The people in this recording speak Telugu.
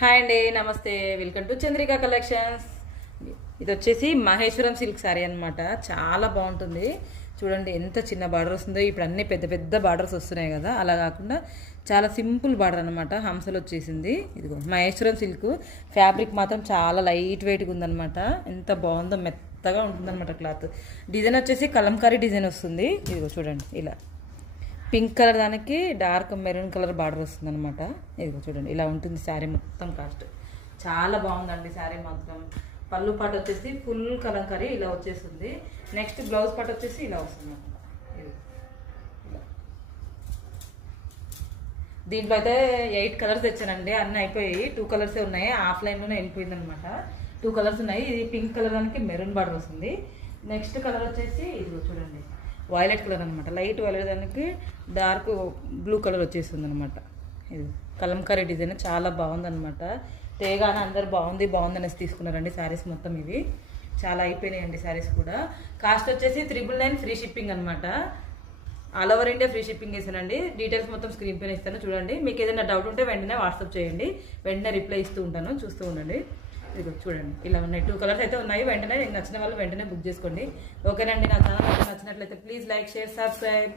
హాయ్ అండి, నమస్తే. Welcome to Chandrika collections. ఇది వచ్చేసి మహేశ్వరం సిల్క్ శారీ అనమాట. చాలా బాగుంటుంది. చూడండి ఎంత చిన్న బార్డర్ వస్తుందో. ఇప్పుడు అన్ని పెద్ద పెద్ద బార్డర్స్ వస్తున్నాయి కదా, అలా కాకుండా చాలా సింపుల్ బార్డర్ అనమాట. హంసలు వచ్చేసింది. ఇదిగో మహేశ్వరం సిల్క్ ఫ్యాబ్రిక్ మాత్రం చాలా లైట్ వెయిట్గా ఉందనమాట. ఎంత బాగుందో, మెత్తగా ఉంటుందన్నమాట క్లాత్. డిజైన్ వచ్చేసి కలంకారీ డిజైన్ వస్తుంది. ఇదిగో చూడండి, ఇలా పింక్ కలర్ దానికి డార్క్ మెరూన్ కలర్ బార్డర్ వస్తుంది అనమాట. ఇదిగో చూడండి, ఇలా ఉంటుంది శారీ మొత్తం. కాస్ట్ చాలా బాగుందండి శారీ మాత్రం. పళ్ళు పాటు వచ్చేసి ఫుల్ కలంకారీ ఇలా వచ్చేస్తుంది. నెక్స్ట్ బ్లౌజ్ పాటు వచ్చేసి ఇలా వస్తుంది అనమాట. దీంట్లో అయితే 8 కలర్స్ తెచ్చానండి. అన్నీ అయిపోయి 2 కలర్సే ఉన్నాయి. ఆఫ్లైన్లోనే వెళ్ళిపోయింది అనమాట. 2 కలర్స్ ఉన్నాయి. ఇది పింక్ కలర్ దానికి మెరూన్ బార్డర్ వస్తుంది. నెక్స్ట్ కలర్ వచ్చేసి ఇదిగో చూడండి, వైలెట్ కలర్ అనమాట. లైట్ వైలెట్ దానికి డార్క్ బ్లూ కలర్ వచ్చేస్తుంది అనమాట. ఇది కలంకారీ డిజైన్ చాలా బాగుందనమాట. తేగానే అందరు బాగుంది అనేసి తీసుకున్నారండి శారీస్ మొత్తం. ఇవి చాలా అయిపోయినాయండి శారీస్ కూడా. కాస్ట్ వచ్చేసి 999 ఫ్రీ షిప్పింగ్ అనమాట. All over India free shipping వేసానండి. డీటెయిల్స్ మొత్తం స్క్రీన్ పైన ఇస్తాను చూడండి. మీకు ఏదైనా డౌట్ ఉంటే వెంటనే వాట్సాప్ చేయండి, వెంటనే రిప్లై ఇస్తూ ఉంటాను, చూస్తూ ఉండండి. ఇది చూడండి, ఇలా ఉన్నాయి. 2 కలర్స్ అయితే ఉన్నాయి. వెంటనే నచ్చిన వాళ్ళు వెంటనే బుక్ చేసుకోండి. ఓకేనండి. నా ఛానల్ నచ్చినట్లయితే ప్లీజ్ లైక్, షేర్, సబ్స్క్రైబ్.